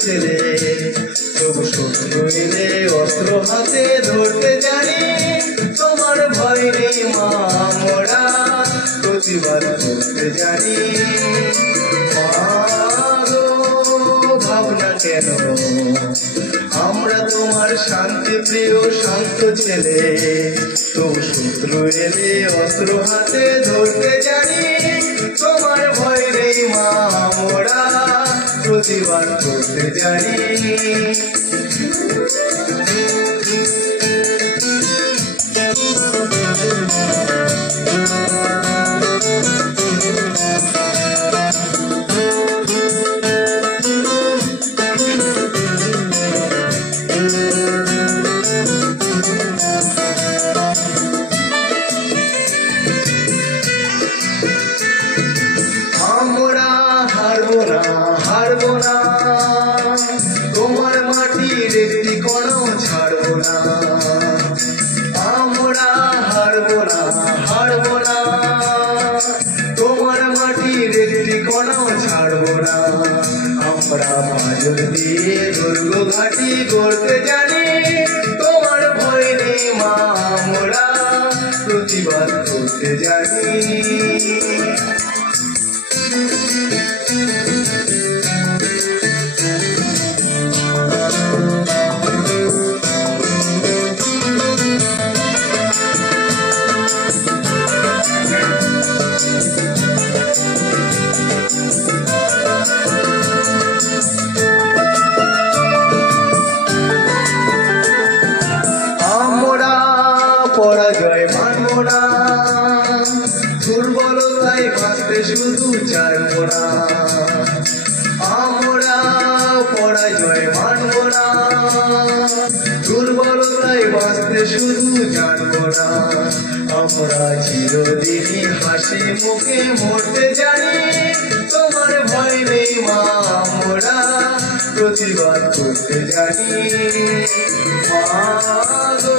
ছেলে, তবু শত্রু এলে অস্ত্র হাতে ধরতে জানি। তোমার ভয় নেই মা, আমরা প্রতিবাদ করতে জানি। মা গো, ভাবনা কেন, আমরা তোমার শান্তি প্রিয় শান্ত ছেলে, তবু শত্রু এলে অস্ত্র হাতে ধরতে জানি। তোমার ভয় নেই মা, আমরা প্রতিবাদ করতে জানি। আমরা হারবো না, হারবো না, তোমার মাটির একটি কণাও ছাড়বো না। আমরা হারবো না, হারবো না, তোমার মাটির একটি কণাও ছাড়বো না। আমরা বাজল দিয়ে দুর্গ ঘাটি করতে জানি। তোমার ভয় নেই মা, আমরা প্রতিবাদ করতে জানি। পরাজয় মানব না, দুর্বলতায় বাঁচতে শুধু জানব না। আমরা পরাজয় মানব না, দুর্বলতায় বাঁচতে শুধু জানব না। আমরা চিরদিনই হাসি মুখে মরতে জানি। তোমার ভয় নেই মা, আমরা প্রতিবাদ করতে জানি। মা গো,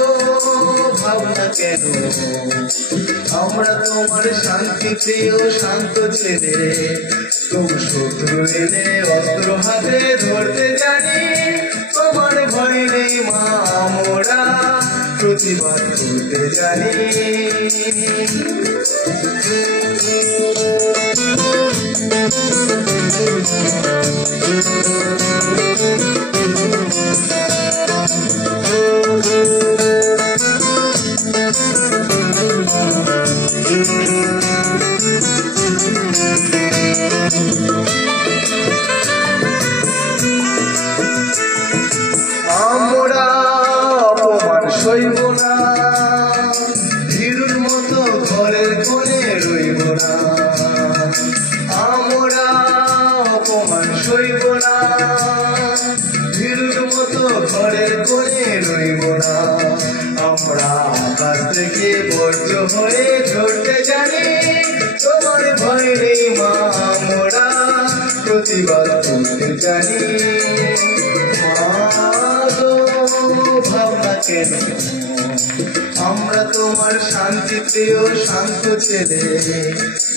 ভাবনা কেন, আমরা তোমার শান্তি প্রিয় শান্ত ছেলে, তবু শত্রু এলে অস্ত্র হাতে ধরতে জানি। তোমার ভয় নেই মা, আমরা প্রতিবাদ করতে জানি। আমরা অপমান সইব না, ভীরুর মতো ঘরের কোণে রইব না। আমরা অপমান সইব না, ভীরুর মতো ঘরের কোণে রইব না। আমরা আকাশ থেকে বর্জ্য হয়ে ঝরতে জানি। তোমার ভয় নেই মা, আমরা প্রতিবাদ করতে জানি। ভাবনা কেন, আমরা তোমার শান্তি প্রিয় শান্ত ছেলে,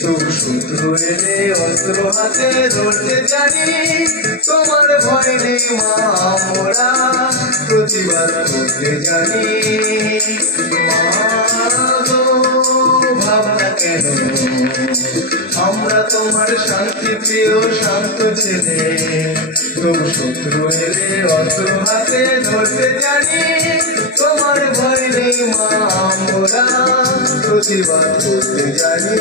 তবু শত্রু এলে অস্ত্র হাতে ধরতে জানি। তোমার ভয় নেই মা, আমরা প্রতিবাদ করতে জানি। ভাবনা কেন, আমরা তোমার শান্তি প্রিয় শান্ত ছেলে, তবু শত্রু এলে অস্ত্র হাতে ধরতে জানি। তোমার ভয় নেই মা, আমরা প্রতিবাদ করতে জানি।